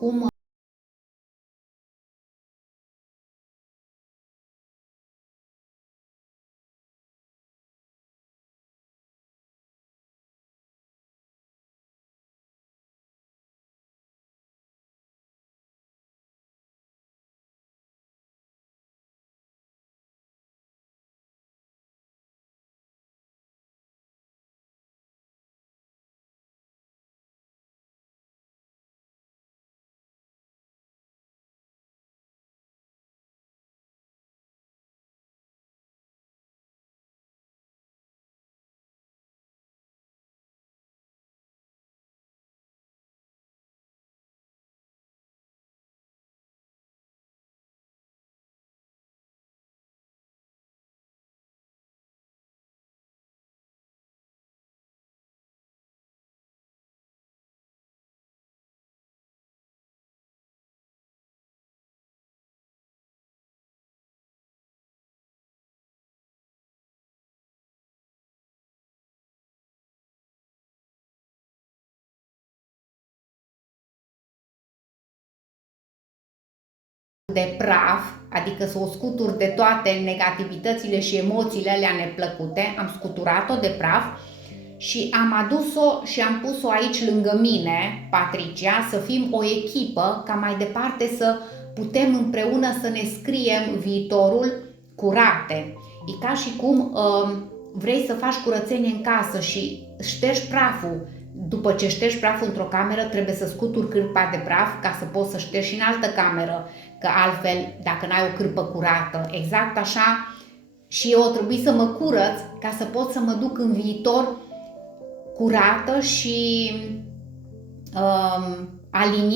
cum de praf, adică să o scutur de toate negativitățile și emoțiile alea neplăcute, am scuturat-o de praf și am adus-o și am pus-o aici lângă mine, Patricia, să fim o echipă, ca mai departe să putem împreună să ne scriem viitorul curate. E ca și cum vrei să faci curățenie în casă și ștergi praful. După ce ștergi praful într-o cameră, trebuie să scuturi cârpa de praf ca să poți să ștergi și în altă cameră, că altfel, dacă n-ai o cârpă curată, exact așa, și eu o trebuie să mă curăț ca să pot să mă duc în viitor curată și aliniată.